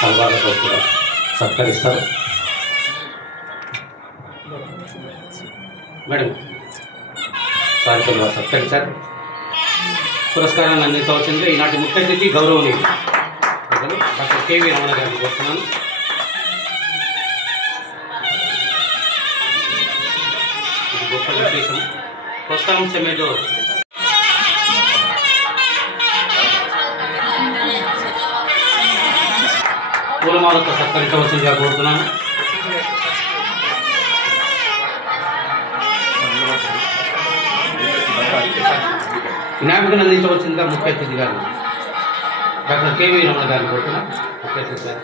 సన్మానంతో కూడా సత్కరిస్తారు. మేడం సారిపల్లి సత్కరించారు. పురస్కారాన్ని అందించవలసిందిగా ఈనాటి ముఖ్య అతిథి గౌరవనీయులు డాక్టర్ కేవీ రమణ గారిని కోరుతున్నాను. ఇది గొప్ప విశేషం. ప్రోత్సాహం ఏదో పూలమాలతో సత్కరించవలసిందిగా కోరుతున్నాను. జ్ఞాపికను అందించవలసిందిగా ముఖ్య అతిథి గారు డాక్టర్ కేవీ రమణ గారిని కోరుతున్నాను. ముఖ్య అతిథి గారు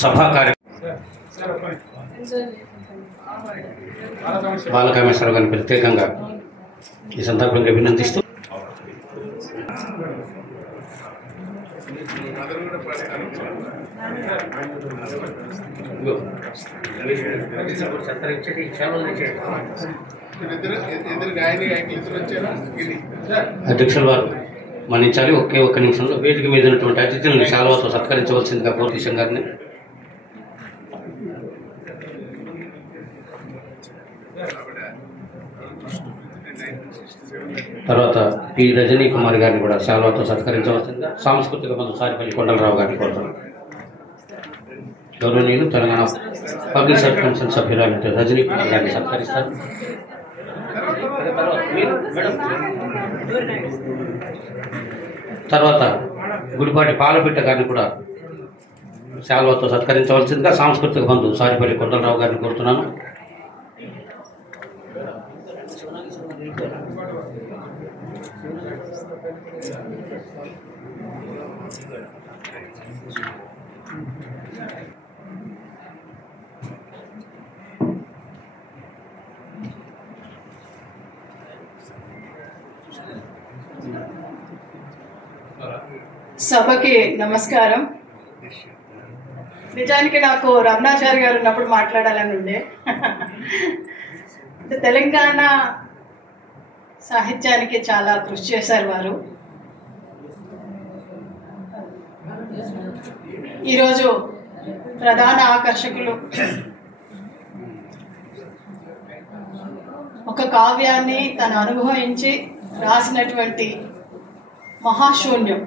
సభా బాలకామేశ్వర గారిని ప్రత్యేకంగా ఈ సందర్భంగా అభినందిస్తూ అధ్యక్షుల వారు మన్నించాలి. ఒకే ఒక్క నిమిషంలో వేదిక మీద ఉన్నటువంటి అతిథులను శాలువాతో సత్కరించవలసిందిగా పోలీసు గారిని. తర్వాత పి రజనీ కుమార్ గారిని కూడా శాలువాతో సత్కరించవలసిందిగా సాంస్కృతిక మంత్రి సారిపల్లి కొండలరావు గారిని కోరుతున్నాను. గౌరవనీయులు తెలంగాణ పబ్లిక్ సర్వీస్ కమిషన్ సభ్యురాలు రజనీ కుమార్ గారిని సత్కరిస్తారు. తర్వాత గుడిపాటి పాలపిట్ట గారిని కూడా శాలువాతో సత్కరించవలసిందిగా సాంస్కృతిక బంధువు సారిపల్లి కొండలరావు గారిని కోరుతున్నాను. సభకి నమస్కారం. నిజానికి నాకు రమణాచారి గారు ఉన్నప్పుడు మాట్లాడాలని ఉండే. తెలంగాణ సాహిత్యానికి చాలా కృషి చేశారు వారు. ఈరోజు ప్రధాన ఆకర్షకులు ఒక కావ్యాన్ని తను అనుభవించి రాసినటువంటి మహాశూన్యం.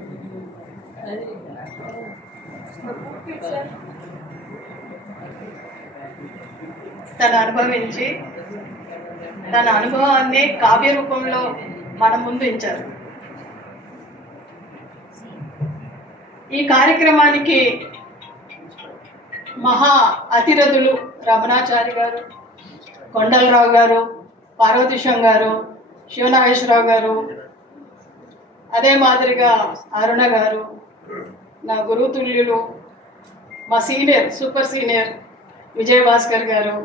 తన అనుభవించి తన అనుభవాన్ని కావ్య రూపంలో మన ముందు ఉంచారు. ఈ కార్యక్రమానికి మహా అతిరథులు రమణాచారి గారు, కొండలరావు గారు, పార్వతీశం గారు, శివనాగేశ్వరరావు గారు, అదే మాదిరిగా అరుణ గారు, నా గురుతుల్యులు, మా సీనియర్ సూపర్ సీనియర్ విజయభాస్కర్ గారు,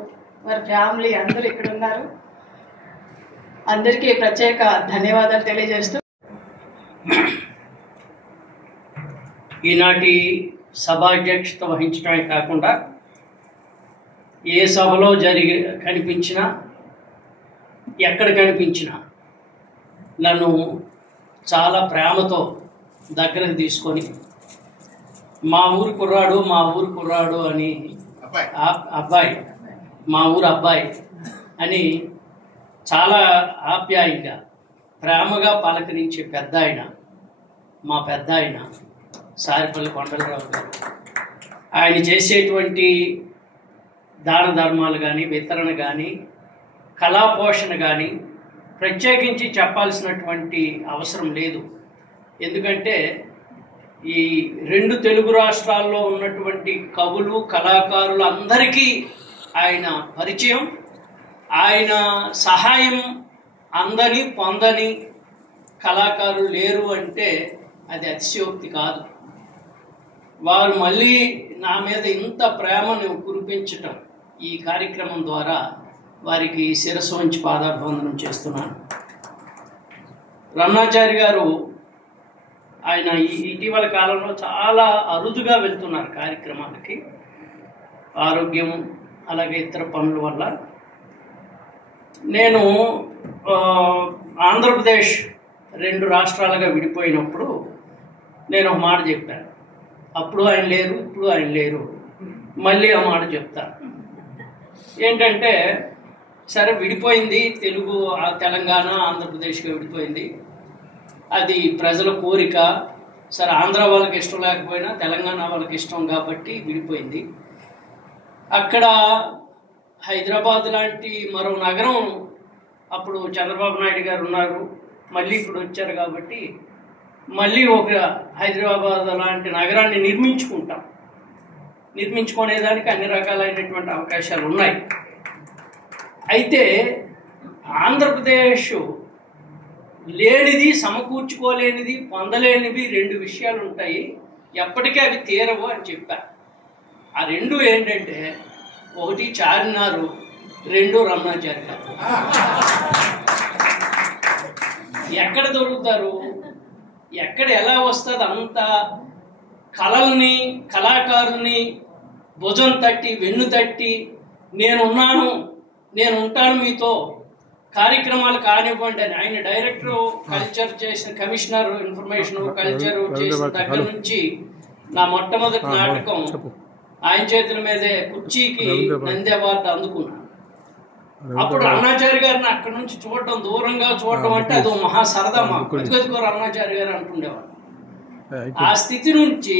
వారి ఫ్యామిలీ అందరూ ఇక్కడ ఉన్నారు. అందరికీ ప్రత్యేక ధన్యవాదాలు తెలియజేస్తూ ఈనాటి సభాధ్యక్షత వహించడమే కాకుండా ఏ సభలో కనిపించినా ఎక్కడ కనిపించినా నన్ను చాలా ప్రేమతో దగ్గరకు తీసుకొని మా ఊరు కుర్రాడు అని అబ్బాయి మా ఊరు అబ్బాయి అని చాలా ఆప్యాయంగా ప్రేమగా పలకరించే మా పెద్ద ఆయన సారిపల్లి కొండలరావు గారు. ఆయన చేసేటువంటి దాన ధర్మాలు కానీ, వితరణ కానీ, కళాపోషణ కానీ ప్రత్యేకించి చెప్పాల్సినటువంటి అవసరం లేదు. ఎందుకంటే ఈ 2 తెలుగు రాష్ట్రాల్లో ఉన్నటువంటి కవులు, కళాకారులు అందరికీ ఆయన పరిచయం. ఆయన సహాయం అందని పొందని కళాకారులు లేరు అంటే అది అతిశయోక్తి కాదు. వారు మళ్ళీ నా మీద ఇంత ప్రేమను కురిపించటం ఈ కార్యక్రమం ద్వారా వారికి శిరస్సు వంచి పాదాభివందనం చేస్తున్నాను. రమణాచారి గారు ఆయన ఇటీవల కాలంలో చాలా అరుదుగా వెళ్తున్నారు కార్యక్రమాలకి, ఆరోగ్యం అలాగే ఇతర పనుల వల్ల. నేను ఆంధ్రప్రదేశ్ 2 రాష్ట్రాలుగా విడిపోయినప్పుడు నేను ఒక మాట చెప్పాను. అప్పుడు ఆయన లేరు, ఇప్పుడు ఆయన లేరు, మళ్ళీ ఆ మాట చెప్తాను. ఏంటంటే, సరే విడిపోయింది, తెలంగాణ ఆంధ్రప్రదేశ్గా విడిపోయింది, అది ప్రజల కోరిక. సరే ఆంధ్ర వాళ్ళకి ఇష్టం లేకపోయినా తెలంగాణ వాళ్ళకి ఇష్టం కాబట్టి విడిపోయింది. అక్కడ హైదరాబాద్ లాంటి మరో నగరం అప్పుడు చంద్రబాబు నాయుడు గారు ఉన్నారు, మళ్ళీ ఇప్పుడు వచ్చారు కాబట్టి మళ్ళీ ఒక హైదరాబాద్ లాంటి నగరాన్ని నిర్మించుకునేదానికి అన్ని రకాలైనటువంటి అవకాశాలు ఉన్నాయి. అయితే ఆంధ్రప్రదేశ్ లేనిది, సమకూర్చుకోలేనిది, పొందలేనివి 2 విషయాలు ఉంటాయి, ఎప్పటికీ అవి తీరవు అని చెప్పారు. ఆ 2 ఏంటంటే, 1 చార్మినార్, 2 రమణాచారి గారు. ఎక్కడ దొరుకుతారు, ఎక్కడ ఎలా వస్తుంది? అంత కళల్ని, కళాకారుల్ని భుజం తట్టి, వెన్ను తట్టి, నేను ఉంటాను మీతో, కార్యక్రమాలు కానివ్వండి అని. ఆయన డైరెక్టర్ కల్చర్ చేసిన, కమిషనర్ ఇన్ఫర్మేషన్ కల్చర్ చేసిన దగ్గర నుంచి నా మొట్టమొదటి నాటకం ఆయన చేతుల మీదే కుర్చీకి నంది అవార్డు అందుకున్నాను. అప్పుడు రమణాచారి గారిని అక్కడి నుంచి చూడటం, దూరంగా చూడటం అంటే అదో మహా సరదా. మాకు అదిగో రమణాచారి గారు అంటుండేవాడు. ఆ స్థితి నుంచి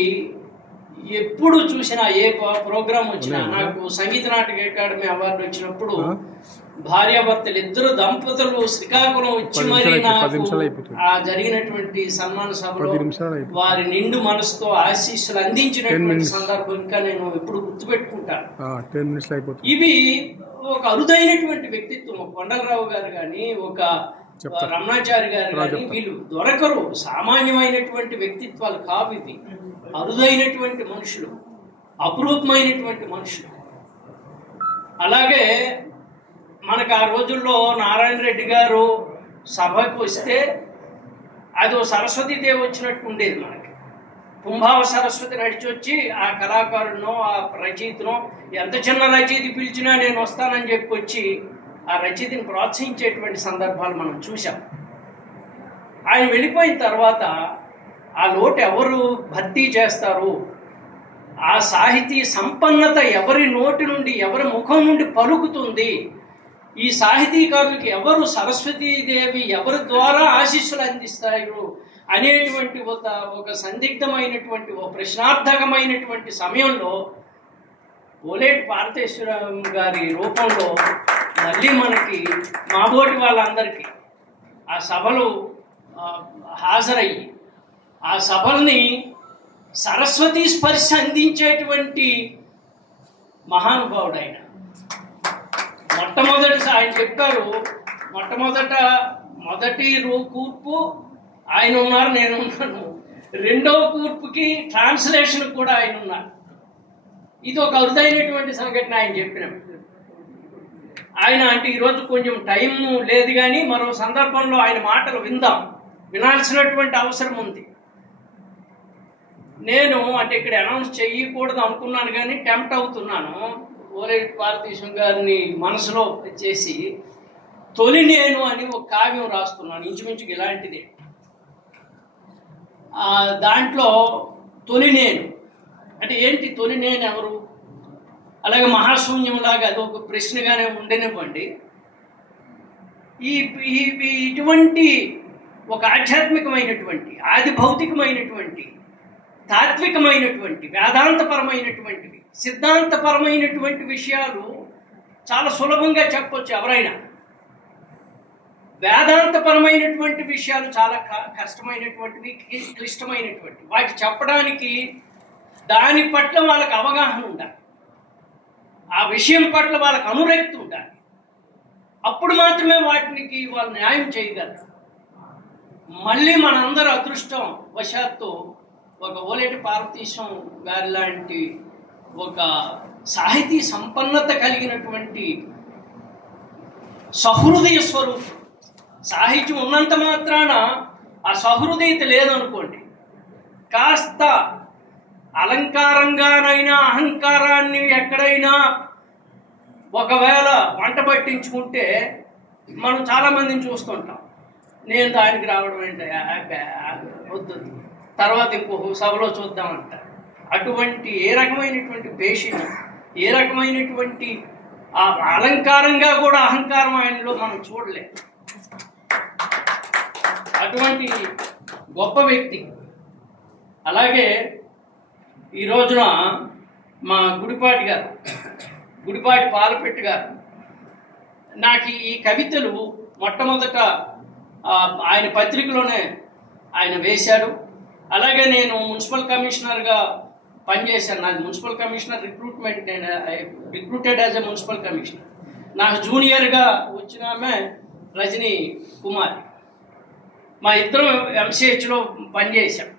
ఎప్పుడు చూసినా, ఏ ప్రోగ్రాం వచ్చినా, నాకు సంగీత నాటక అకాడమీ అవార్డు వచ్చినప్పుడు భార్యాభర్తలు 2 దంపతులు శ్రీకాకుళం వచ్చి మరి నాకు ఆ జరిగినటువంటి సన్మాన సభలో వారి నిండు మనసుతో ఆశీస్సులు అందించినటువంటి సందర్భం ఇంకా నేను ఎప్పుడు గుర్తుపెట్టుకుంటాను. ఇవి ఒక అరుదైనటువంటి వ్యక్తిత్వం. కొండలరావు గారు కానీ, ఒక రమణాచారి గారు కానీ, వీళ్ళు దొరకరు. సామాన్యమైనటువంటి వ్యక్తిత్వాలు కావు ఇవి. అరుదైనటువంటి మనుషులు, అపురూపమైనటువంటి మనుషులు. అలాగే మనకు ఆ రోజుల్లో నారాయణ రెడ్డి గారు సభకు వస్తే అది సరస్వతీదేవి వచ్చినట్టు ఉండేది. మనకి కుంభావ సరస్వతి నడిచి వచ్చి ఆ కళాకారుడినో, ఆ రచయితనో, ఎంత చిన్న రచయిత పిలిచినా నేను వస్తానని చెప్పి వచ్చి ఆ రచయితని ప్రోత్సహించేటువంటి సందర్భాలు మనం చూసాం. ఆయన వెళ్ళిపోయిన తర్వాత ఆ లోటు ఎవరు భర్తీ చేస్తారు? ఆ సాహితీ సంపన్నత ఎవరి నోటి నుండి, ఎవరి ముఖం నుండి పలుకుతుంది? ఈ సాహితీకారులకి ఎవరు సరస్వతీదేవి ఎవరి ద్వారా ఆశీస్సులు అందిస్తారు అనేటువంటి ఒక సందిగ్ధమైనటువంటి, ఒక ప్రశ్నార్థకమైనటువంటి సమయంలో ఓలేటి పార్వతేశ్వరం గారి రూపంలో మళ్ళీ మనకి మాబోటి వాళ్ళందరికీ ఆ సభలు హాజరయ్యి ఆ సభల్ని సరస్వతీ స్పర్శ అందించేటువంటి మహానుభావుడు ఆయన. మొట్టమొదటి ఆయన చెప్పారు, మొదటి కూర్పు ఆయన ఉన్నారు, నేను ఉన్నాను. 2వ కూర్పుకి ట్రాన్స్లేషన్ కూడా ఆయన ఉన్నారు. ఇది ఒక అరుదైనటువంటి సంఘటన ఆయన చెప్పిన. ఆయన అంటే ఈరోజు కొంచెం టైం లేదు కానీ మరో సందర్భంలో ఆయన మాటలు వినాల్సినటువంటి అవసరం ఉంది. నేను అంటే ఇక్కడ అనౌన్స్ చేయకూడదు అనుకున్నాను కానీ టెంప్ట్ అవుతున్నాను. ఓలేటి పార్వతీశం గారిని మనసులో చేసి తొలి నేను అని ఒక కావ్యం రాస్తున్నాను, ఇంచుమించుకు ఇలాంటిదే. దాంట్లో తొలి నేను అంటే ఏంటి, తొలి నేను ఎవరు? అలాగే మహాశూన్యంలాగా అది ఒక ప్రశ్నగానే ఉండనివ్వండి. ఇటువంటి ఒక ఆధ్యాత్మికమైనటువంటి, ఆది భౌతికమైనటువంటి, తాత్వికమైనటువంటి, వేదాంతపరమైనటువంటివి, సిద్ధాంతపరమైనటువంటి విషయాలు చాలా సులభంగా చెప్పొచ్చు ఎవరైనా. వేదాంతపరమైనటువంటి విషయాలు చాలా కష్టమైనటువంటివి, క్లిష్టమైనటువంటివి. వాటి చెప్పడానికి దాని పట్ల వాళ్ళకి అవగాహన ఉండాలి, ఆ విషయం పట్ల వాళ్ళకి అనురక్తి ఉండాలి. అప్పుడు మాత్రమే వాటికి వాళ్ళు న్యాయం చేయగలరు. మళ్ళీ మనందరూ అదృష్టం వశాత్తు ఒక ఓలేటి పార్వతీశం గారి లాంటి ఒక సాహితీ సంపన్నత కలిగినటువంటి సహృదయ స్వరూపం. సాహిత్యం ఉన్నంత మాత్రాన ఆ సహృదయత లేదనుకోండి, కాస్త అలంకారంగానైనా అహంకారాన్ని ఎక్కడైనా ఒకవేళ వంట పట్టించుకుంటే మనం చాలామందిని చూస్తుంటాం. నేను దానికి రావడం ఏంటి, వద్దు, తర్వాత ఇంకొక సభలో చూద్దామంట. అటువంటి ఏ రకమైనటువంటి పేషెంట్, ఏ రకమైనటువంటి అలంకారంగా కూడా అహంకారం ఆయనలో మనం చూడలేం. అటువంటి గొప్ప వ్యక్తి. అలాగే ఈ రోజున మా గుడిపాటి గారు, గుడిపాటి పాలపెట్టు గారు నాకు ఈ కవితలు మొట్టమొదట ఆయన పత్రికలోనే ఆయన వేశాడు. అలాగే నేను మున్సిపల్ కమిషనర్గా పనిచేశాను. నాకు మున్సిపల్ కమిషనర్ రిక్రూట్మెంట్, నేను recruited as a municipal commissioner. నాకు జూనియర్గా వచ్చిన ఆమె రజనీ కుమారి. మా ఇద్దరం ఎంసీహెచ్లో పనిచేశాం.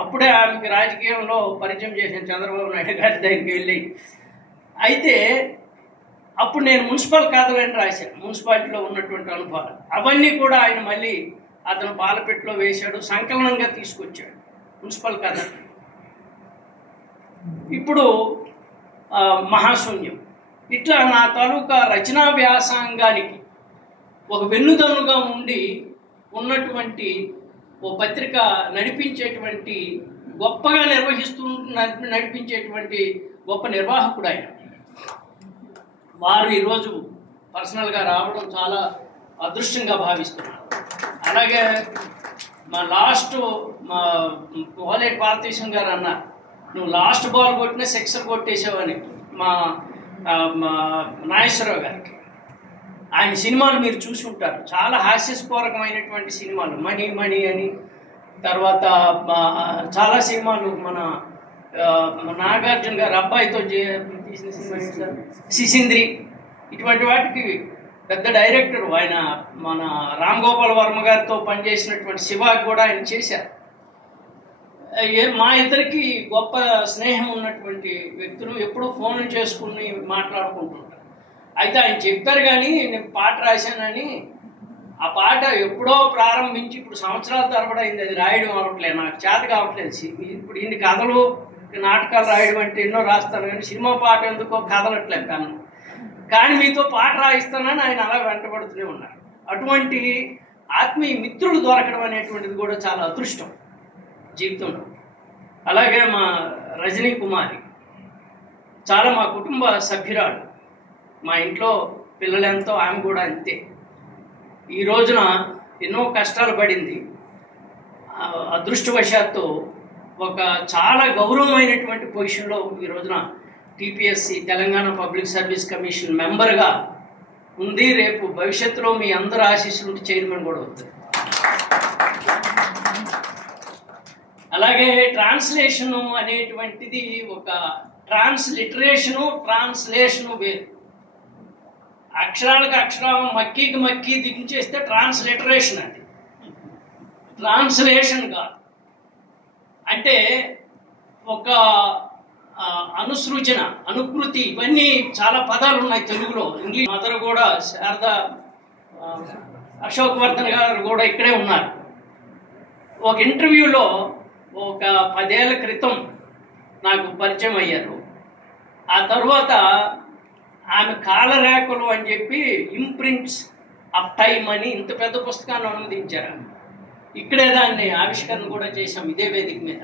అప్పుడే ఆమెకి రాజకీయంలో పరిచయం చేశాను చంద్రబాబు నాయుడు గారి దగ్గరికి వెళ్ళి. అయితే అప్పుడు నేను మున్సిపల్ కథలని రాశాను, మున్సిపాలిటీలో ఉన్నటువంటి అనుభవాలు. అవన్నీ కూడా ఆయన మళ్ళీ అతను పాలపెట్టులో వేశాడు, సంకలనంగా తీసుకొచ్చాడు మున్సిపల్ కథ. ఇప్పుడు మహాశూన్యం. ఇట్లా నా తాలూకా రచనా వ్యాసంగానికి ఒక వెన్నుదన్నుగా ఉండి ఉన్నటువంటి ఓ పత్రిక నడిపించేటువంటి, గొప్పగా నడిపించేటువంటి గొప్ప నిర్వాహకుడు ఆయన. వారు ఈరోజు పర్సనల్గా రావడం చాలా అదృష్టంగా భావిస్తున్నారు. అలాగే మా పోలేటి భారతదేశం గారు అన్నారు, నువ్వు లాస్ట్ బాల్ కొట్టినా సిక్సర్ కొట్టేసావని మా నాగేశ్వరరావు గారికి. ఆయన సినిమాలు మీరు చూసి ఉంటారు, చాలా హాస్యస్ఫూరకమైనటువంటి సినిమాలు. మణి మణి అని, తర్వాత చాలా సినిమాలు మన నాగార్జున గారు అబ్బాయితో తీసిన సినిమా సిసింద్రి, ఇటువంటి వాటికి పెద్ద డైరెక్టర్ ఆయన. మన రామ్ గోపాల్ వర్మ గారితో పనిచేసినటువంటి శివాకి కూడా ఆయన చేశారు. మా ఇద్దరికి గొప్ప స్నేహం ఉన్నటువంటి వ్యక్తులు, ఎప్పుడూ ఫోన్లు చేసుకుని మాట్లాడుకుంటుంటారు. అయితే ఆయన చెప్పారు కానీ నేను పాట రాశానని. ఆ పాట ఎప్పుడో ప్రారంభించి ఇప్పుడు సంవత్సరాల తరబడి అయింది, అది రాయడం అవ్వట్లేదు, నాకు చేత కావట్లేదు. ఇప్పుడు ఇన్ని కథలు నాటకాలు రాయడం అంటే ఎన్నో రాస్తాను కానీ సినిమా పాట ఎందుకో కదలట్లేదు కన్ను. కానీ మీతో పాట రాయిస్తానని ఆయన అలా వెంటబడుతూనే ఉన్నారు. అటువంటి ఆత్మీయ మిత్రులు దొరకడం అనేటువంటిది కూడా చాలా అదృష్టం జీవితంలో. అలాగే మా రజనీ కుమారి చాలా మా కుటుంబ సభ్యురాలు. మా ఇంట్లో పిల్లలెంతో ఆమె కూడా అంతే. ఈ రోజున ఎన్నో కష్టాలు పడింది. అదృష్టవశాత్తు ఒక చాలా గౌరవమైనటువంటి పొజిషన్లో ఈ రోజున TPSC Telangana public service commission మెంబర్గా ఉంది. రేపు భవిష్యత్తులో మీ అందరు ఆశీస్సులు చైర్మన్ కూడా అవుతుంది. అలాగే ట్రాన్స్లేషను అనేటువంటిది ఒక ట్రాన్స్లేషను వేరు. అక్షరాలకు అక్షరం, మక్కీకి మక్కీ దించేస్తే ట్రాన్స్లిటరేషన్ అది. ట్రాన్స్లేషన్ కాదు. అంటే ఒక అనుసృజన, అనుకృతి, ఇవన్నీ చాలా పదాలు ఉన్నాయి తెలుగులో. ఇంగ్లీష్ మదర్ కూడా శారద అశోక్ వర్ధన్ గారు కూడా ఇక్కడే ఉన్నారు. ఒక ఇంటర్వ్యూలో ఒక 10 ఏళ్ల క్రితం నాకు పరిచయం అయ్యారు. ఆ తర్వాత ఆమె కాలరేఖలు అని చెప్పి ఇంప్రింట్స్ ఆఫ్ టైమ్ అని ఇంత పెద్ద పుస్తకాన్ని అనువదించారు. ఇక్కడే దాన్ని ఆవిష్కరణ కూడా చేశాం ఇదే వేదిక మీద.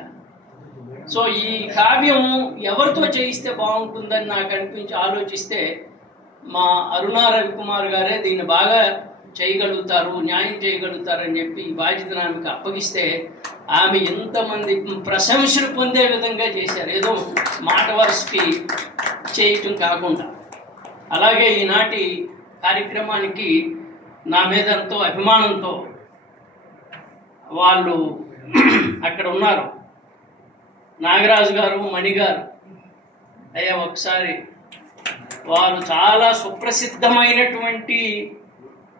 సో ఈ కావ్యం ఎవరితో చేయిస్తే బాగుంటుందని నాకు ఆలోచిస్తే మా అరుణా రవికుమార్ గారే దీన్ని బాగా చేయగలుగుతారు, న్యాయం చేయగలుగుతారని చెప్పి ఈ బాధ్యతను ఆమెకు అప్పగిస్తే ఆమె ఎంతమంది ప్రశంసలు పొందే విధంగా చేశారు, ఏదో మాట వరుసకి చేయటం కాకుండా. అలాగే ఈనాటి కార్యక్రమానికి నా మీద ఎంతో అభిమానంతో వాళ్ళు అక్కడ ఉన్నారు. నాగరాజు గారు, మణి గారు, అయ్యా ఒకసారి వారు చాలా సుప్రసిద్ధమైనటువంటి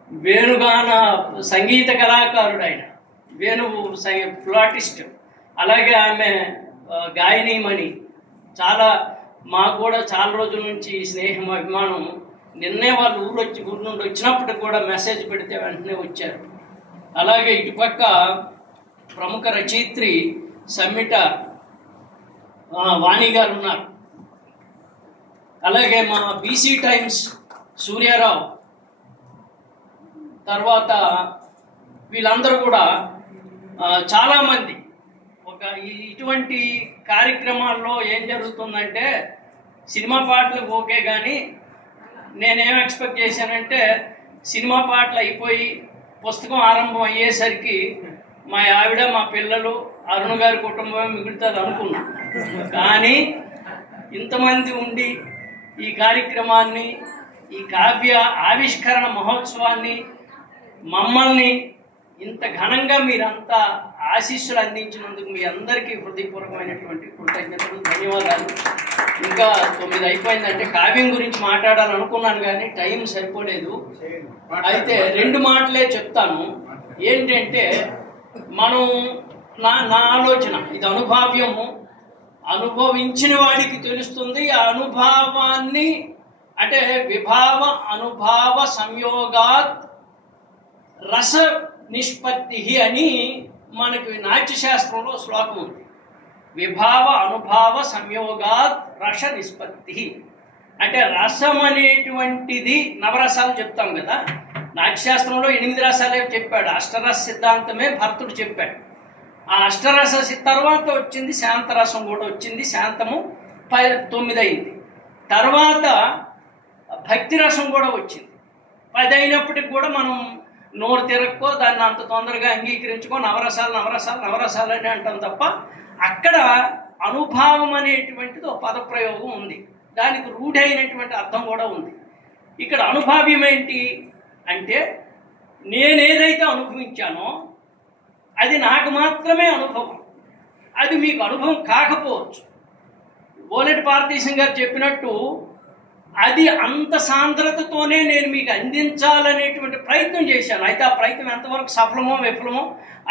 వేణుగాన సంగీత కళాకారుడు. ఆయన వేణువు ఫ్లాటిస్ట్. అలాగే ఆమె గాయనీమణి. చాలా మాకు కూడా చాలా రోజుల నుంచి స్నేహం, అభిమానం. నిన్నే వాళ్ళు ఊరు నుండి వచ్చినప్పటికి కూడా మెసేజ్ పెడితే వెంటనే వచ్చారు. అలాగే ఇటుపక్క ప్రముఖ రచయిత్రి సమ్మిట వాణి గారు ఉన్నారు, అలాగే మా బీసీ టైమ్స్ సూర్యారావు, తర్వాత వీళ్ళందరూ కూడా చాలామంది ఇటువంటి కార్యక్రమాల్లో ఏం జరుగుతుందంటే సినిమా పాటలు ఓకే, కానీ నేనేం ఎక్స్పెక్ట్ చేశానంటే సినిమా పాటలు అయిపోయి పుస్తకం ఆరంభం అయ్యేసరికి మా ఆవిడ, మా పిల్లలు, అరుణ్ గారి కుటుంబమే మిగులుతుంది అనుకున్నా. కానీ ఇంతమంది ఉండి ఈ కార్యక్రమాన్ని, ఈ కావ్య ఆవిష్కరణ మహోత్సవాన్ని మమ్మల్ని ఇంత ఘనంగా మీరంతా ఆశీస్సులు అందించినందుకు మీ అందరికీ హృదయపూర్వకమైనటువంటి కృతజ్ఞతలు, ధన్యవాదాలు. ఇంకా 9 అయిపోయిందంటే కావ్యం గురించి మాట్లాడాలనుకున్నాను కానీ టైం సరిపోలేదు. అయితే 2 మాటలే చెప్తాను. ఏంటంటే మనం నా ఆలోచన, ఇది అనుభావ్యము, అనుభవించిన వాడికి తెలుస్తుంది. ఆ అనుభవాన్ని అంటే విభావ అనుభావ సంయోగాత్ రస నిష్పత్తి అని మనకి నాట్యశాస్త్రంలో శ్లోకం ఉంది. విభావ అనుభావ సంయోగాత్ రస నిష్పత్తి అంటే రసం అనేటువంటిది, నవరసాలు చెప్తాం కదా, నాట్యశాస్త్రంలో 8 రసాలే చెప్పాడు. అష్టరస సిద్ధాంతమే భరతుడు చెప్పాడు. ఆ అష్టరస తర్వాత వచ్చింది శాంతరసం, కూడా వచ్చింది. శాంతము 9 అయింది. తర్వాత భక్తి రసం కూడా వచ్చింది. 10 అయినప్పటికి కూడా మనం నోరు తిరక్కో, దాన్ని అంత తొందరగా అంగీకరించుకో, నవరసాలు అని అంటాం తప్ప అక్కడ అనుభావం అనేటువంటిది ఒక పదప్రయోగం ఉంది, దానికి రూఢైనటువంటి అర్థం కూడా ఉంది. ఇక్కడ అనుభావ్యం ఏంటి అంటే నేనేదైతే అనుభవించానో అది నాకు మాత్రమే అనుభవం, అది మీకు అనుభవం కాకపోవచ్చు. ఓలెట్ పార్తీశం గారు చెప్పినట్టు అది అంత సాంద్రతతోనే నేను మీకు అందించాలనేటువంటి ప్రయత్నం చేశాను. అయితే ఆ ప్రయత్నం ఎంతవరకు సఫలమో విఫలమో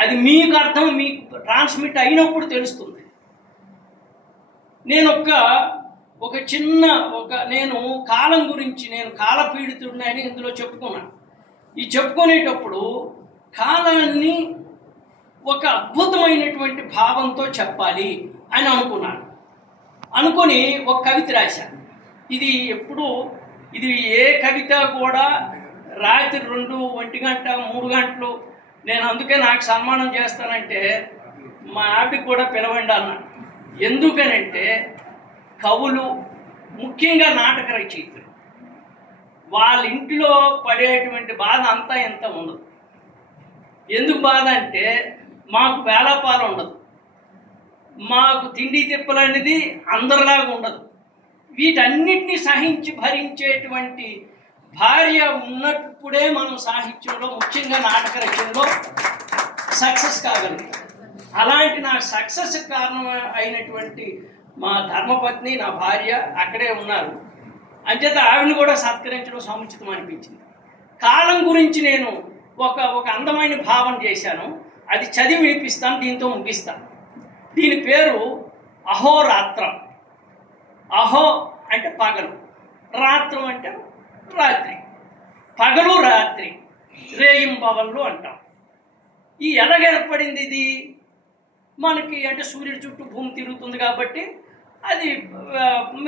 అది మీకు అర్థం, మీకు ట్రాన్స్మిట్ అయినప్పుడు తెలుస్తుంది. నేను నేను కాలం గురించి, నేను కాలపీడితుడిని ఇందులో చెప్పుకున్నాను. ఈ చెప్పుకునేటప్పుడు కాలాన్ని ఒక అద్భుతమైనటువంటి భావంతో చెప్పాలి అని అనుకొని ఒక కవిత రాశాను. ఇది ఏ కవిత కూడా రాత్రి 2, 1 గంట, 3 గంటలు నేను అందుకే నాకు సన్మానం చేస్తానంటే మా ఆవిడకి కూడా పిలవండి అన్నాను. ఎందుకనంటే కవులు, ముఖ్యంగా నాటక రచయితలు, వాళ్ళ ఇంటిలో పడేటువంటి బాధ అంతా ఎంత ఉండదు. ఎందుకు బాధ అంటే మాకు వేలాపాలు ఉండదు, మాకు తిండి తిప్పలు అనేది అందరిలాగా ఉండదు. వీటన్నిటినీ సహించి భరించేటువంటి భార్య ఉన్నప్పుడే మనం సాహిత్యంలో, ముఖ్యంగా నాటక రచనలో సక్సెస్ కాగలుగుతాం. అలాంటి నా సక్సెస్ కారణం అయినటువంటి మా ధర్మపత్ని, నా భార్య అక్కడే ఉన్నారు. అంచేత ఆవిడని కూడా సత్కరించడం సముచితం అనిపించింది. కాలం గురించి నేను ఒక అందమైన భావన చేశాను, అది చదివి వినిపిస్తాను, దీంతో ముగిస్తాను. దీని పేరు అహోరాత్రం. అహో అంటే పగలు, రాత్రం అంటే రాత్రి. పగలు రాత్రి రేయింబవళ్ళు అంటాం. ఈ ఎలాగ ఏర్పడింది ఇది మనకి అంటే సూర్యుడి చుట్టూ భూమి తిరుగుతుంది కాబట్టి అది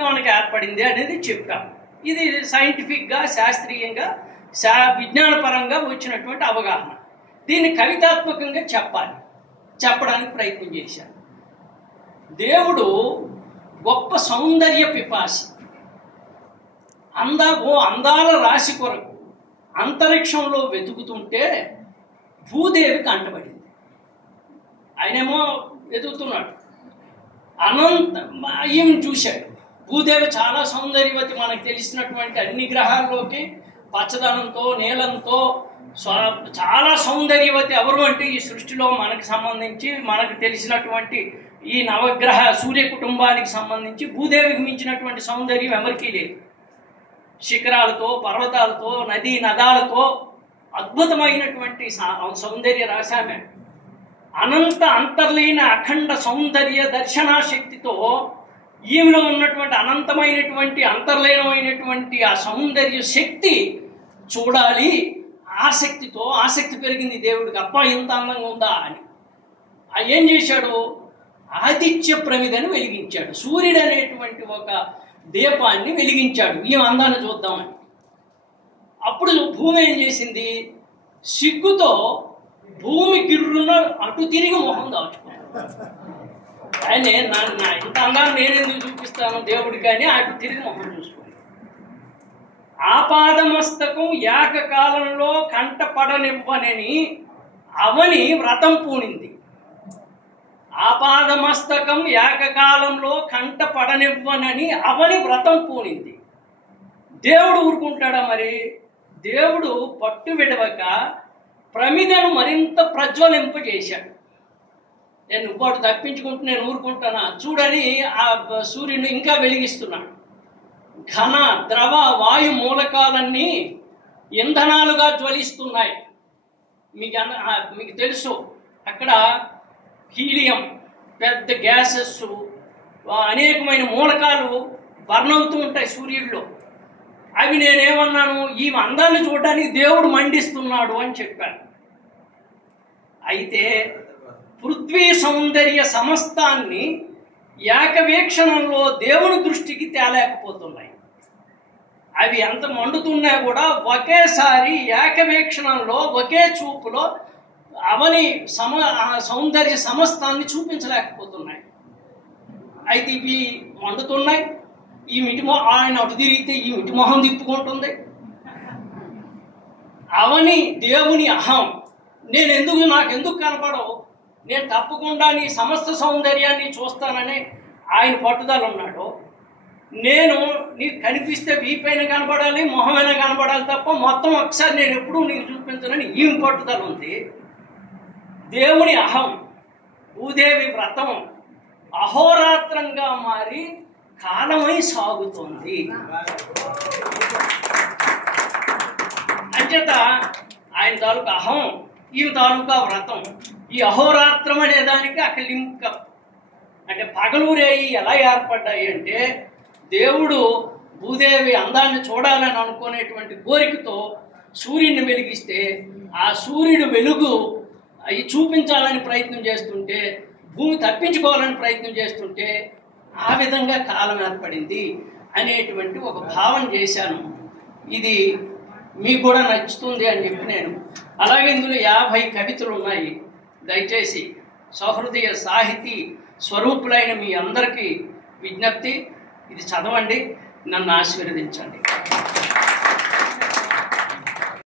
మనకి ఏర్పడింది అనేది చెప్పాం. ఇది సైంటిఫిక్గా, శాస్త్రీయంగా, విజ్ఞానపరంగా వచ్చినటువంటి అవగాహన. దీన్ని కవితాత్మకంగా చెప్పడానికి ప్రయత్నం చేశాను. దేవుడు గొప్ప సౌందర్య పిపాసి, అందాల రాశి కొరకు అంతరిక్షంలో వెతుకుతుంటే భూదేవి కంటబడింది. ఆయనేమో వెతుకుతున్నాడు, ఈమె చూశాడు. భూదేవి చాలా సౌందర్యవతి, మనకు తెలిసినటువంటి అన్ని గ్రహాల్లోకి పచ్చదనంతో, నీలంతో చాలా సౌందర్యవతి. ఎవరు అంటే ఈ సృష్టిలో మనకు సంబంధించి, మనకు తెలిసినటువంటి ఈ నవగ్రహ సూర్య కుటుంబానికి సంబంధించి భూదేవికి మించినటువంటి సౌందర్యం ఎవరికీ లేదు. శిఖరాలతో, పర్వతాలతో, నదీ నదాలతో అద్భుతమైనటువంటి సౌందర్య రాశామె. అనంత అంతర్లీన అఖండ సౌందర్య దర్శనాశక్తితో ఈమెలో ఉన్నటువంటి అనంతమైనటువంటి అంతర్లీనమైనటువంటి ఆ సౌందర్య శక్తి చూడాలి, ఆసక్తి పెరిగింది దేవుడికి. అబ్బా ఇంత అందంగా ఉందా అని. ఏం చేశాడు, ఆదిత్య ప్రమిదని వెలిగించాడు. సూర్యుడు అనేటువంటి ఒక దీపాన్ని వెలిగించాడు ఈ అందాన్ని చూద్దామని. అప్పుడు భూమి ఏం చేసింది? సిగ్గుతో భూమి గిర్రున అటు తిరిగి మొహం దాచుకున్నాడు. ఆయన ఇంత అందాన్ని నేనెందుకు చూపిస్తాను దేవుడికి అని అటు తిరిగి మొహం చూసుకున్నాడు. ఆపాదమస్తకం ఏకకాలంలో కంటపడనివ్వనని అవని వ్రతం పూనింది. ఆపాదమస్తకం ఏకకాలంలో కంటపడనివ్వనని అవని వ్రతం పూనింది. దేవుడు ఊరుకుంటాడా మరి? దేవుడు పట్టు విడవక ప్రమిదను మరింత ప్రజ్వలింపజేశాడు. నేను ఇంకోటి తప్పించుకుంటూ నేను ఊరుకుంటానా చూడని ఆ సూర్యుని ఇంకా వెలిగిస్తున్నాడు. ఘన ద్రవ వాయు మూలకాలన్నీ ఇంధనాలుగా జ్వలిస్తున్నాయి. మీకు తెలుసు అక్కడ హీలియం, పెద్ద గ్యాసెస్, అనేకమైన మూలకాలు బర్న్ అవుతూ ఉంటాయి సూర్యుడిలో. అవి నేనేమన్నాను? ఈ అందాన్ని చూడడానికి దేవుడు మండిస్తున్నాడు అని చెప్పాను. అయితే పృథ్వీ సౌందర్య సమస్తాన్ని ఏకవీక్షణంలో దేవుని దృష్టికి తేలేకపోతున్నాయి. అవి ఎంత మండుతున్నా కూడా ఒకేసారి ఏకవీక్షణంలో ఒకే చూపులో అవని సౌందర్య సమస్తాన్ని చూపించలేకపోతున్నాయి. అయితే ఇవి మండుతున్నాయి. ఈ ఆయన అటు తిరిగితే ఈ మిటి మొహం తిప్పుకుంటుంది. అవని దేవుని అహం. నాకెందుకు కనపడవు, నేను తప్పకుండా నీ సమస్త సౌందర్యాన్ని చూస్తానని ఆయన పట్టుదల ఉన్నాడు. నేను నీకు కనిపిస్తే వీపైన కనపడాలి, మొహమైనా కనపడాలి తప్ప మొత్తం ఒకసారి నేను ఎప్పుడూ నీకు చూపించనని ఈమె పట్టుదల ఉంది. దేవుని అహం, భూదేవి వ్రతం అహోరాత్రంగా మారి కాలమై సాగుతోంది. అంచేత ఆయన తాలూకా అహం, ఈమె తాలూకా వ్రతం, ఈ అహోరాత్రం అనే దానికి అక్కడ లింక్. అంటే పగలూరేయి ఎలా ఏర్పడ్డాయి అంటే దేవుడు భూదేవి అందాన్ని చూడాలని అనుకునేటువంటి కోరికతో సూర్యుడిని వెలిగిస్తే ఆ సూర్యుడు వెలుగు అవి చూపించాలని ప్రయత్నం చేస్తుంటే, భూమి తప్పించుకోవాలని ప్రయత్నం చేస్తుంటే ఆ విధంగా కాలం ఏర్పడింది అనేటువంటి ఒక భావన చేశాను. ఇది మీకు కూడా నచ్చుతుంది అని చెప్పి నేను. అలాగే ఇందులో 50 కవితలు ఉన్నాయి. దయచేసి సహృదయ సాహితీ స్వరూపులైన మీ అందరికీ విజ్ఞప్తి, ఇది చదవండి, నన్ను ఆశీర్వదించండి.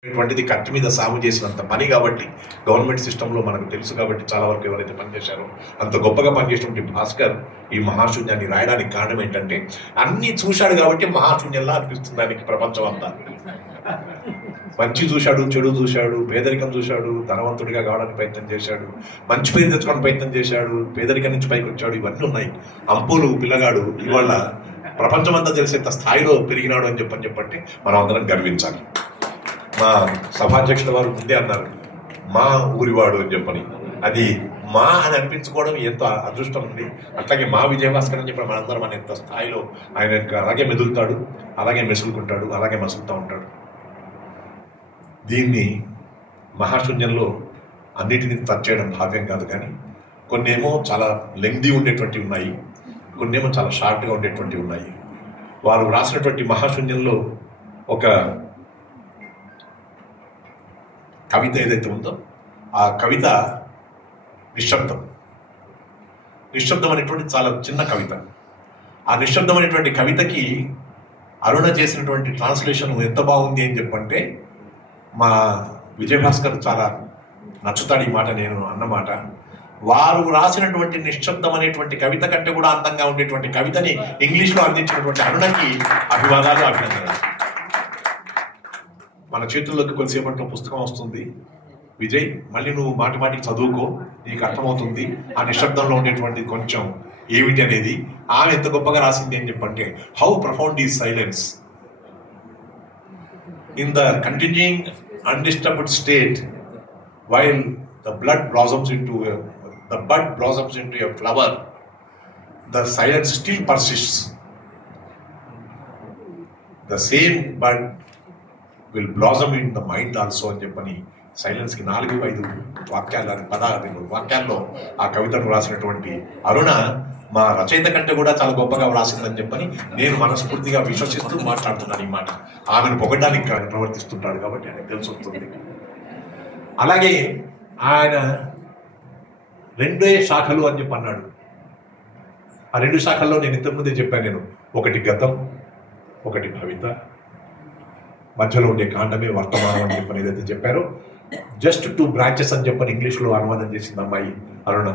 ఇటువంటిది కత్తి మీద సాగు చేసినంత పని కాబట్టి గవర్నమెంట్ సిస్టంలో మనకు తెలుసు కాబట్టి చాలా వరకు ఎవరైతే పనిచేశారో అంత గొప్పగా పనిచేసినటువంటి భాస్కర్ ఈ మహాశూన్యాన్ని రాయడానికి కారణం ఏంటంటే అన్నీ చూశాడు కాబట్టి మహాశూన్యంలా అనిపిస్తుంది దానికి ప్రపంచం అంతా. మంచి చూశాడు, చెడు చూశాడు, పేదరికం చూశాడు, ధనవంతుడిగా కావడానికి ప్రయత్నం చేశాడు, మంచి పేరు తెచ్చుకోవడానికి ప్రయత్నం చేశాడు, పేదరికం నుంచి పైకి వచ్చాడు, ఇవన్నీ ఉన్నాయి. అంపులు పిల్లగాడు ఇవాళ ప్రపంచం అంతా తెలిసేంత స్థాయిలో పెరిగినాడు అని చెప్పంటే మనం అందరం గర్వించాలి. మా సభాధ్యక్షుల వారు ముందే అన్నారు మా ఊరివాడు అని చెప్పని. అది మా అని అనిపించుకోవడం ఎంతో అదృష్టం ఉంది. అట్లాగే మా విజయభాస్కర్ అని చెప్పి మనందరం అని ఎంత స్థాయిలో ఆయన అలాగే మెదులుతాడు, అలాగే మెసులుకుంటాడు, అలాగే మసులుతూ ఉంటాడు. దీన్ని మహాశూన్యంలో అన్నిటినీ టచ్ చేయడం భావ్యం కాదు. కానీ కొన్నేమో చాలా లెంగ్దీ ఉండేటువంటివి ఉన్నాయి, కొన్నేమో చాలా షార్ట్గా ఉండేటువంటివి ఉన్నాయి. వారు రాసినటువంటి మహాశూన్యంలో ఒక కవిత ఏదైతే ఉందో ఆ కవిత నిశ్శబ్దం. నిశ్శబ్దం అనేటువంటి చాలా చిన్న కవిత. ఆ నిశ్శబ్దం అనేటువంటి కవితకి అరుణ చేసినటువంటి ట్రాన్స్లేషన్ ఎంత బాగుంది అని చెప్పంటే మా విజయభాస్కర్ చాలా నచ్చుతాడు ఈ మాట, నేను అన్నమాట. వారు రాసినటువంటి నిశ్శబ్దం అనేటువంటి కవిత కంటే కూడా అందంగా ఉండేటువంటి కవితని ఇంగ్లీష్లో అందించినటువంటి అరుణకి అభివాదాలు, అభినందనలు. మన చేతుల్లోకి కొద్దిసేపట్లో పుస్తకం వస్తుంది. విజయ్, మళ్ళీ నువ్వు మాటి మాటికి చదువుకో, నీకు అర్థమవుతుంది ఆ నిశ్శబ్దంలో ఉండేటువంటి కొంచెం ఏమిటి అనేది. ఆమె ఎంత గొప్పగా రాసింది అని చెప్పంటే how profound is silence in the continuing undisturbed state while the bud blossoms into a flower, the silence still persists. The same bud will blossom in the mind also అని చెప్పని సైలెన్స్కి 4-5 వాక్యాల్లో ఆ కవితను రాసినటువంటి అరుణ మా రచయిత కంటే కూడా చాలా గొప్పగా వ్రాసిందని చెప్పని నేను మనస్ఫూర్తిగా విశ్వసిస్తూ మాట్లాడుతున్నాను ఈ మాట. ఆమెను పొగడానికి ప్రవర్తిస్తుంటాడు కాబట్టి ఆయనకు తెలిసి వస్తుంది. అలాగే ఆయన 2 శాఖలు అని చెప్పి అన్నాడు. ఆ 2 శాఖల్లో నేను ఇంతకుముందే చెప్పాను నేను, ఒకటి గతం, ఒకటి భవిత, మధ్యలో ఉండే కాండమే వర్తమానం అని చెప్పని ఏదైతే చెప్పారో, జస్ట్ 2 బ్రాంచెస్ అని చెప్పని ఇంగ్లీష్లో అనువాదం చేసింది అమ్మాయి అరుణ.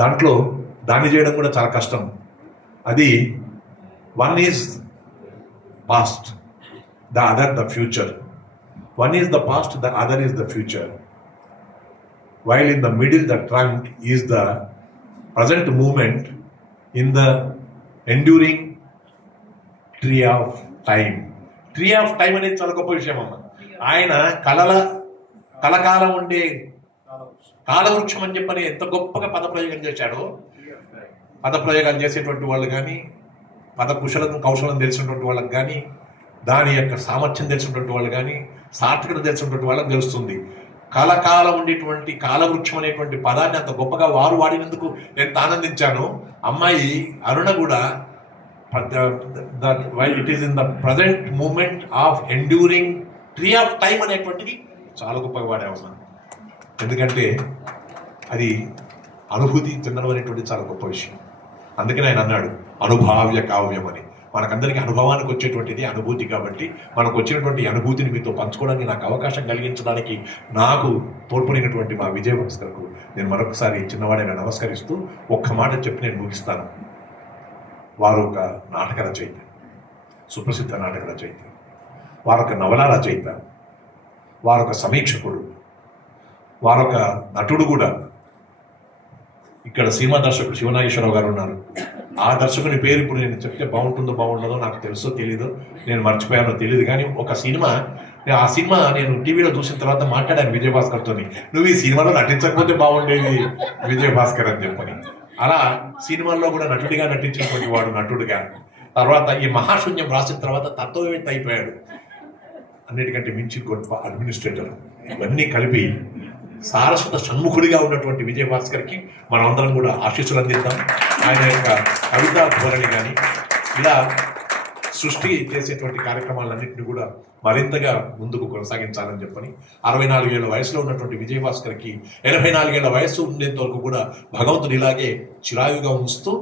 దాంట్లో దాన్ని చేయడం కూడా చాలా కష్టం. అది one is past, the other the future. One is the past, the other is the future. While in the middle the trunk is the present moment in the enduring tree of time. Tree of time అనేది చాలా గొప్ప విషయం అమ్మ. ఆయన కలకాలం ఉండే కాలవృక్షం అని చెప్పని ఎంత గొప్పగా పదప్రయోగం చేశాడో, పదప్రయోగాలు చేసేటువంటి వాళ్ళు కానీ, పద కౌశలం తెలిసినటువంటి వాళ్ళకి కానీ, దాని యొక్క సామర్థ్యం తెలిసినటువంటి వాళ్ళు కానీ, సార్థకత తెలిసినటువంటి వాళ్ళకి తెలుస్తుంది. కలకాలం ఉండేటువంటి కాలవృక్షం అనేటువంటి పదాన్ని అంత గొప్పగా వారు వాడినందుకు ఎంత ఆనందించానో, అమ్మాయి అరుణ కూడా it is in the present moment of enduring tree of time అనేటువంటిది చాలా గొప్పగా వాడామమ్మా. ఎందుకంటే అది అనుభూతి చెందడం అనేటువంటి చాలా గొప్ప విషయం. అందుకని ఆయన అన్నాడు అనుభావ్య కావ్యం అని. మనకందరికీ అనుభవానికి వచ్చేటువంటిది అనుభూతి. కాబట్టి మనకు వచ్చినటువంటి అనుభూతిని మీతో పంచుకోవడానికి నాకు అవకాశం కలిగించడానికి నాకు తోడ్పడినటువంటి మా విజయభాస్కర్కు నేను మరొకసారి చిన్నవాడైనా నమస్కరిస్తూ ఒక్క మాట చెప్పి నేను ముగిస్తాను. వారు ఒక నాటక రచయిత, సుప్రసిద్ధ నాటక రచయిత, వారొక నవలా రచయిత, వారొక సమీక్షకుడు, వారొక నటుడు కూడా. ఇక్కడ సినిమా దర్శకుడు శివనాగేశ్వరరావు గారు ఉన్నారు. ఆ దర్శకుని పేరు ఇప్పుడు నేను చెప్తే బాగుంటుందో బాగుండదో నాకు తెలుసో తెలీదు, నేను మర్చిపోయానో తెలియదు. కానీ ఒక సినిమా, ఆ సినిమా నేను టీవీలో చూసిన తర్వాత మాట్లాడాను విజయభాస్కర్తో, నువ్వు ఈ సినిమాలో నటించకపోతే బాగుండేది విజయభాస్కర్ అని చెప్పని. అలా సినిమాల్లో కూడా నటుడిగా నటించినటువంటి వాడు నటుడిగా. తర్వాత ఈ మహాశూన్యం రాసిన తర్వాత తత్వవేత్త అయిపోయాడు. అన్నిటికంటే మించి గొప్ప అడ్మినిస్ట్రేటర్. ఇవన్నీ కలిపి సారస్వత షణ్ముఖుడిగా ఉన్నటువంటి విజయభాస్కర్కి మనం అందరం కూడా ఆశీస్సులు అందిద్దాం. ఆయన యొక్క కవితా ధోరణి కానీ ఇలా సృష్టి చేసేటువంటి కార్యక్రమాలన్నింటినీ కూడా మరింతగా ముందుకు కొనసాగించాలని చెప్పని 64 ఏళ్ల వయసులో ఉన్నటువంటి విజయభాస్కర్కి 84 ఏళ్ల వయసు ఉండేంత వరకు కూడా భగవంతుడు ఇలాగే చిరాయుగా ఉంచుతూ,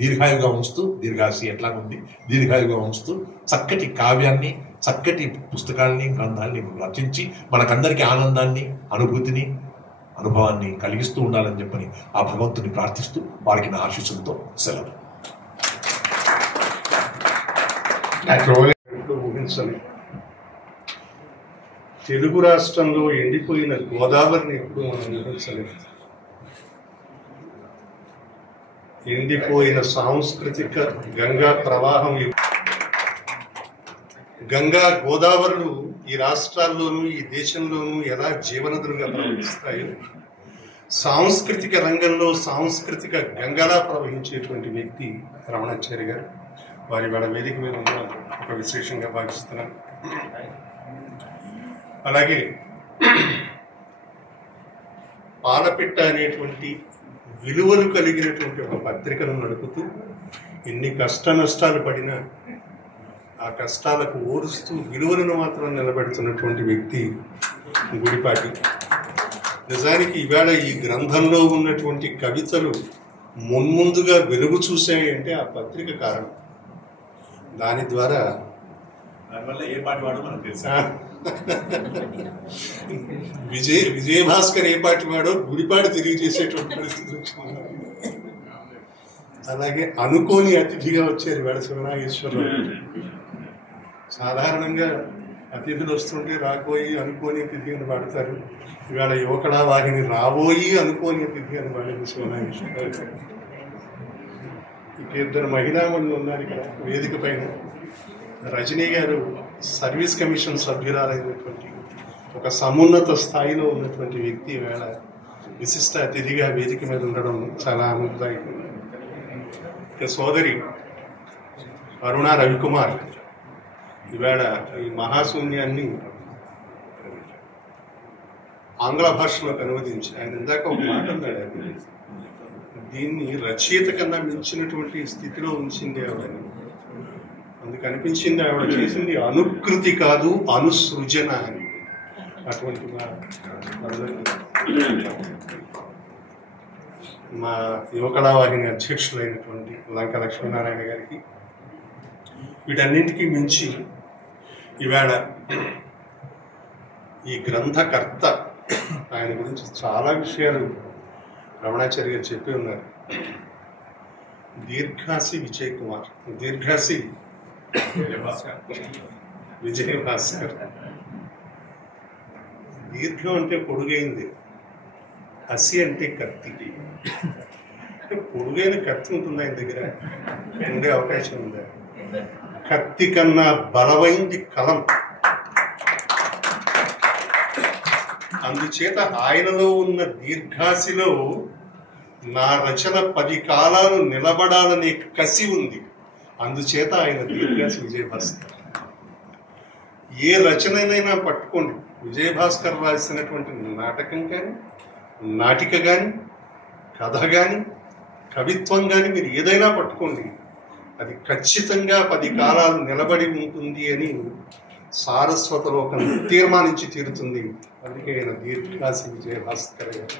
దీర్ఘాయుగా ఉంచుతూ, దీర్ఘాసి ఎట్లా ఉంది, దీర్ఘాయుగా ఉంచుతూ చక్కటి కావ్యాన్ని, చక్కటి పుస్తకాలని, గ్రంథాలని రచించి మనకందరికీ ఆనందాన్ని, అనుభూతిని, అనుభవాన్ని కలిగిస్తూ ఉండాలని చెప్పని ఆ భగవంతుని ప్రార్థిస్తూ వారికి నా ఆశీస్సులతో సెలవు. ఊహించండి, తెలుగు రాష్ట్రంలో ఎండిపోయిన గోదావరిని ఎప్పుడు మనం ఊహించలేదు. ఎండిపోయిన సాంస్కృతిక గంగా ప్రవాహం, గంగా గోదావరులు ఈ రాష్ట్రాల్లోనూ ఈ దేశంలోనూ ఎలా జీవనదులుగా ప్రవహిస్తాయో, సాంస్కృతిక రంగంలో సాంస్కృతిక గంగలా ప్రవహించేటువంటి వ్యక్తి రమణాచారి గారు. వారి వాళ్ళ వేదిక మీద ఒక విశేషంగా భావిస్తున్నాను. అలాగే పాలపిట్ట అనేటువంటి విలువలు కలిగినటువంటి ఒక పత్రికను నడుపుతూ ఎన్ని కష్ట నష్టాలు పడినా ఆ కష్టాలకు ఓరుస్తూ విలువలను మాత్రం నిలబెడుతున్నటువంటి వ్యక్తి గుడిపాటి. నిజానికి ఈవేళ ఈ గ్రంథంలో ఉన్నటువంటి కవితలు మున్ముందుగా వెలుగు చూసాయంటే ఆ పత్రిక కారణం. దాని ద్వారా దానివల్ల ఏ పాటి వాడో మనకు తెలుసా, విజయభాస్కర్ ఏ పాటి వాడో గుడిపాటి తెలియజేసేటువంటి పరిస్థితి వచ్చింది. అలాగే అనుకోని అతిథిగా వచ్చారు వేడ శివనాగేశ్వరరావు. సాధారణంగా అతిథులు వస్తుంటే రాబోయి అనుకోని అతిథి అని పాడతారు. ఇవాళ యువకళా వాహిని రాబోయి అనుకోని అతిథి అని పాడింది శివనాగేశ్వరరావు. ఇద్దరు మహిళామణులు ఉన్నారు ఇక్కడ వేదిక పైన. రజనీ గారు సర్వీస్ కమిషన్ సభ్యురాలైనటువంటి ఒక సమున్నత స్థాయిలో ఉన్నటువంటి వ్యక్తి వేళ విశిష్ట అతిథిగా వేదిక మీద ఉండడం చాలా ఆనందదాయకం. సోదరి అరుణ రవికుమార్ ఈవేళ ఈ మహాశూన్యాన్ని ఆంగ్ల భాషలోకి అనువదించి ఆయన ఇందాక ఒక మాట అన్నాడు, ఆయన దీన్ని రచయిత కన్నా మించినటువంటి స్థితిలో ఉంచింది ఆవిడని. అందుకు అనిపించింది ఆవిడ చేసింది అనుకృతి కాదు అనుసృజన అని. అటువంటి మా యువకళావాహిని అధ్యక్షులైనటువంటి లంక లక్ష్మీనారాయణ గారికి, వీటన్నింటికీ మించి ఈవేళ ఈ గ్రంథకర్త ఆయన గురించి చాలా విషయాలు రమణాచారి గారు చెప్పి ఉన్నారు. దీర్ఘాసి విజయ్ కుమార్, దీర్ఘాసి విజయ్ భాస్కర్. దీర్ఘం అంటే పొడుగైంది, హసి అంటే కత్తి. పొడుగైన కత్తి ఉంటుంది ఆయన దగ్గర, ఉండే అవకాశం ఉందా? కత్తి కన్నా బలమైంది కలం. అందుచేత ఆయనలో ఉన్న దీర్ఘాసిలో నా రచన 10 కాలాలు నిలబడాలనే కసి ఉంది. అందుచేత ఆయన దీర్ఘాసి విజయభాస్కర్. ఏ రచనైనా పట్టుకోండి, విజయభాస్కర్ రాసినటువంటి నాటకం కానీ, నాటిక కానీ, కథ కానీ, కవిత్వం కానీ మీరు ఏదైనా పట్టుకోండి, అది ఖచ్చితంగా 10 కాలాలు నిలబడి ఉంటుంది అని సారస్వతలోకం తీర్మానించి తీరుతుంది. అందుకే ఆయన దీర్ఘాసి విజయభాస్కర్ గారు.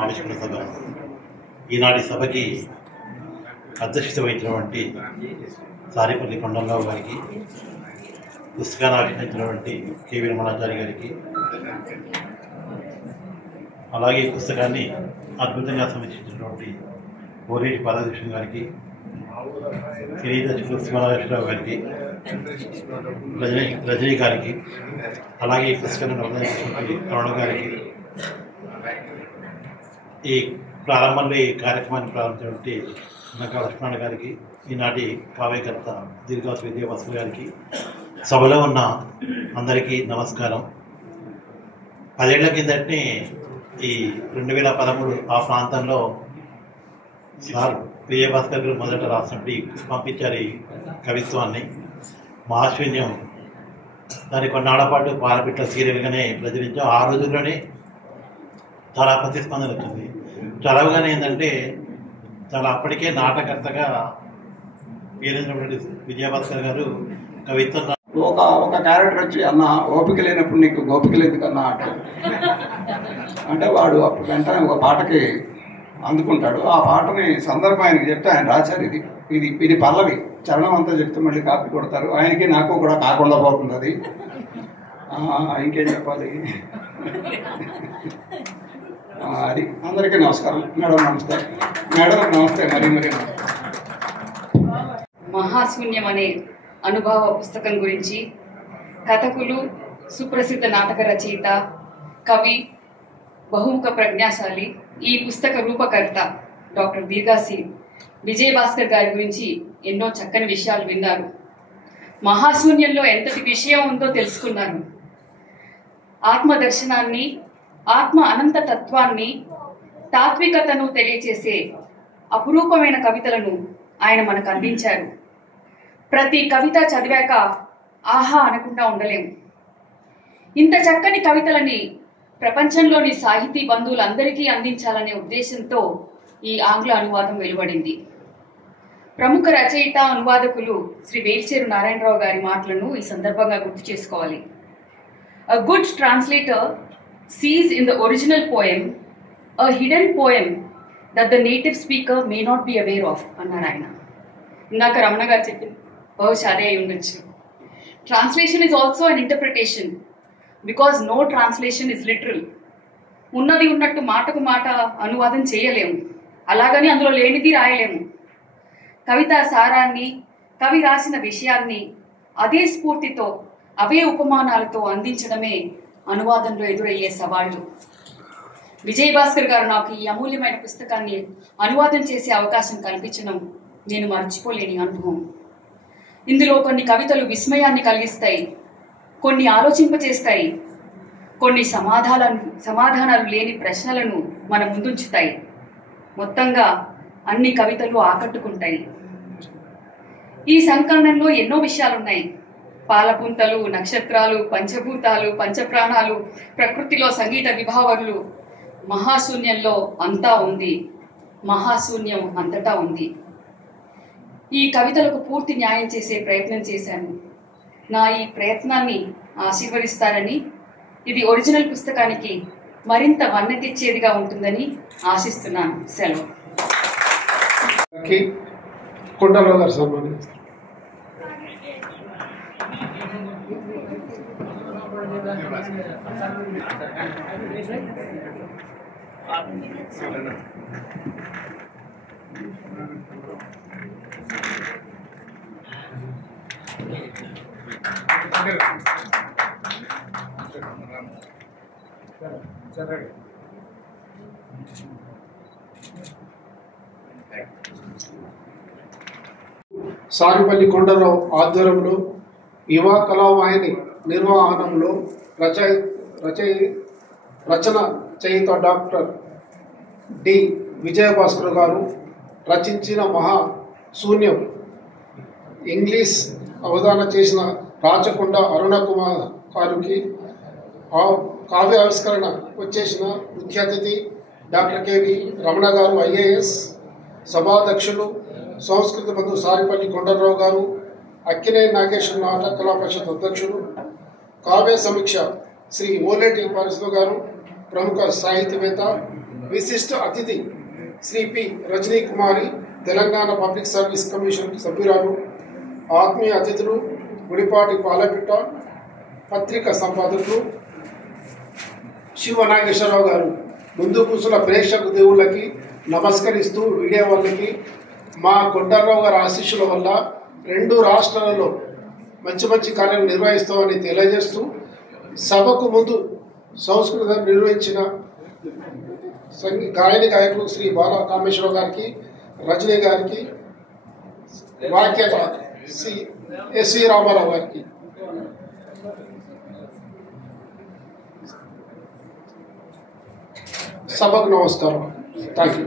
ఆవిష్కరణ సభ, ఈనాటి సభకి అధ్యక్షత వహించినటువంటి సారిపల్లి కొండలరావు గారికి, పుస్తకాన్ని ఆవిష్కరించినటువంటి కేవీ రమణాచారి గారికి, అలాగే ఈ పుస్తకాన్ని అద్భుతంగా సమీక్షించినటువంటి ఓరేటి పార్వతీకృష్ణ గారికి, సినీ దర్శకులు శివనాగేశ్వరరావు గారికి, రజనీ గారికి, అలాగే ఈ పుస్తకాన్ని నిర్వహించినటువంటి తరుణ గారికి, ఈ ప్రారంభంలో ఈ కార్యక్రమాన్ని ప్రారంభించినటువంటి లంక లక్ష్మణ గారికి, ఈనాటి కావ్యకర్త దీర్ఘాసి విజయభాస్కర్ గారికి, సభలో ఉన్న అందరికీ నమస్కారం. 10 ఏళ్ల కిందటనే ఈ 2013 ఆ ప్రాంతంలో సార్ విజయభాస్కర్ గారు మొదట రాసినట్టు పంపించారు ఈ కవిత్వాన్ని. మహాశూన్యం దాని కొన్నాళ్ల పాటు పాలపిట్ల సీరియల్గానే ప్రచురించాం. ఆ రోజుల్లోనే చాలా ప్రతిస్పందన వచ్చింది. చదవగానే ఏంటంటే చాలా అప్పటికే నాటకర్తగా పేరైనటువంటి విజయభాస్కర్ గారు కవిత్వం ఒక క్యారెక్టర్ వచ్చి అన్న ఓపిక లేనప్పుడు నీకు గోపిక లేదు కన్నా అంటే వాడు అప్పుడు వెంటనే ఒక పాటకి అందుకుంటాడు. ఆ పాటని సందర్భం ఆయనకి చెప్తే ఆయన రాశారు. ఇది పల్లవి, చరణం అంతా చెప్తే మళ్ళీ కాపీ కొడతారు. ఆయనకి నాకు కూడా కాకుండా పోతుంది అది. ఇంకేం చెప్పాలి? అది అందరికీ నమస్కారం. మేడం నమస్తే. మేడం నమస్తే. మరి మహాశూన్యం అనే అనుభవ పుస్తకం గురించి కథకులు, సుప్రసిద్ధ నాటక రచయిత, కవి, బహుముఖ ప్రజ్ఞాశాలి, ఈ పుస్తక రూపకర్త డాక్టర్ దీర్ఘాసి విజయభాస్కర్ గారి గురించి ఎన్నో చక్కని విషయాలు విన్నారు. మహాశూన్యంలో ఎంతటి విషయం ఉందో తెలుసుకున్నారు. ఆత్మదర్శనాన్ని, ఆత్మ అనంత తత్వాన్ని, తాత్వికతను తెలియచేసే అపురూపమైన కవితలను ఆయన మనకు అందించారు. ప్రతి కవిత చదివాక ఆహా అనకుండా ఉండలేము. ఇంత చక్కని కవితలని ప్రపంచంలోని సాహితీ బంధువులందరికీ అందించాలనే ఉద్దేశంతో ఈ ఆంగ్ల అనువాదం వెలువడింది. ప్రముఖ రచయిత, అనువాదకులు శ్రీ వేల్చేరు నారాయణరావు గారి మాటలను ఈ సందర్భంగా గుర్తు చేసుకోవాలి. A good translator sees in the original poem a hidden poem that the native speaker may not be aware of అన్నారు ఆయన. ఇందాక రమణ గారు చెప్పింది బహుశా అదే అయి ఉండొచ్చు. Translation is also an interpretation, because no translation is literal. ఉన్నది ఉన్నట్టు మాటకు మాట అనువాదం చేయలేము, అలాగని అందులో లేనిది రాయలేము. కవిత సారాన్ని, కవి రాసిన విషయాన్ని అదే స్ఫూర్తితో, అవే ఉపమానాలతో అందించడమే అనువాదంలో ఎదురయ్యే సవాళ్లు. విజయభాస్కర్ గారు నాకు ఈ అమూల్యమైన పుస్తకాన్ని అనువాదం చేసే అవకాశం కల్పించడం నేను మర్చిపోలేని అనుభవం. ఇందులో కొన్ని కవితలు విస్మయాన్ని కలిగిస్తాయి, కొన్ని ఆలోచింపచేస్తాయి, కొన్ని సమాధానాలు లేని ప్రశ్నలను మన ముందుంచుతాయి. మొత్తంగా అన్ని కవితలు ఆకట్టుకుంటాయి. ఈ సంకలనంలో ఎన్నో విషయాలున్నాయి. పాలపుంతలు, నక్షత్రాలు, పంచభూతాలు, పంచప్రాణాలు, ప్రకృతిలో సంగీత విభావరులు, మహాశూన్యంలో అంతా ఉంది, మహాశూన్యం అంతటా ఉంది. ఈ కవితలకు పూర్తి న్యాయం చేసే ప్రయత్నం చేశాను. నా ఈ ప్రయత్నాన్ని ఆశీర్వదిస్తారని, ఇది ఒరిజినల్ పుస్తకానికి మరింత వన్నె తెచ్చేదిగా ఉంటుందని ఆశిస్తున్నాను. సెలవు. కొండలరావు గారు సన్మానిస్తారు. సారిపల్లి కొండరావు ఆధ్వర్యంలో యువ కళావాహిని నిర్వహణంలో రచన చేయుత డాక్టర్ డి విజయభాస్కర్ గారు రచించిన మహాశూన్యం ఇంగ్లీష్ అవధాన చేసిన రాచకొండ అరుణ కుమార్ గారికి కావ్య ఆవిష్కరణ వచ్చేసిన ముఖ్య అతిథి డాక్టర్ కెవి రమణ గారు ఐఏఎస్, సభాధ్యక్షులు సంస్కృతి బంధు సారిపల్లి కొండలరావు గారు, అక్కినేని నాగేశ్వర నాటక కళా పరిషత్ అధ్యక్షులు, కావ్య సమీక్ష శ్రీ ఓలేటి పరిస్థితి గారు, ప్రముఖ సాహిత్యవేత్త, విశిష్ట అతిథి శ్రీ పి రజనీ కుమారి, తెలంగాణ పబ్లిక్ సర్వీస్ కమిషన్ సభ్యురాలు, ఆత్మీయ అతిథులు గుడిపాటి పాలపిట్ట పత్రిక సంపాదకులు శివ నాగేశ్వరరావు గారు, ముందు కూసుల ప్రేక్షక దేవుళ్ళకి నమస్కరిస్తూ మీడియా వాళ్ళకి మా కొండలరావు గారి ఆశీస్సుల వల్ల 2 రాష్ట్రాలలో మంచి మంచి కార్యం నిర్వహిస్తామని తెలియజేస్తూ, సభకు ముందు సంస్కృతం నిర్వహించిన గాయకులు శ్రీ బాలా కామేశ్వరరావు గారికి, రజనీ గారికి, వాక్యత శ్రీ ఎస్వి రామారావు గారికి సభకు నమస్కారం. Thank you.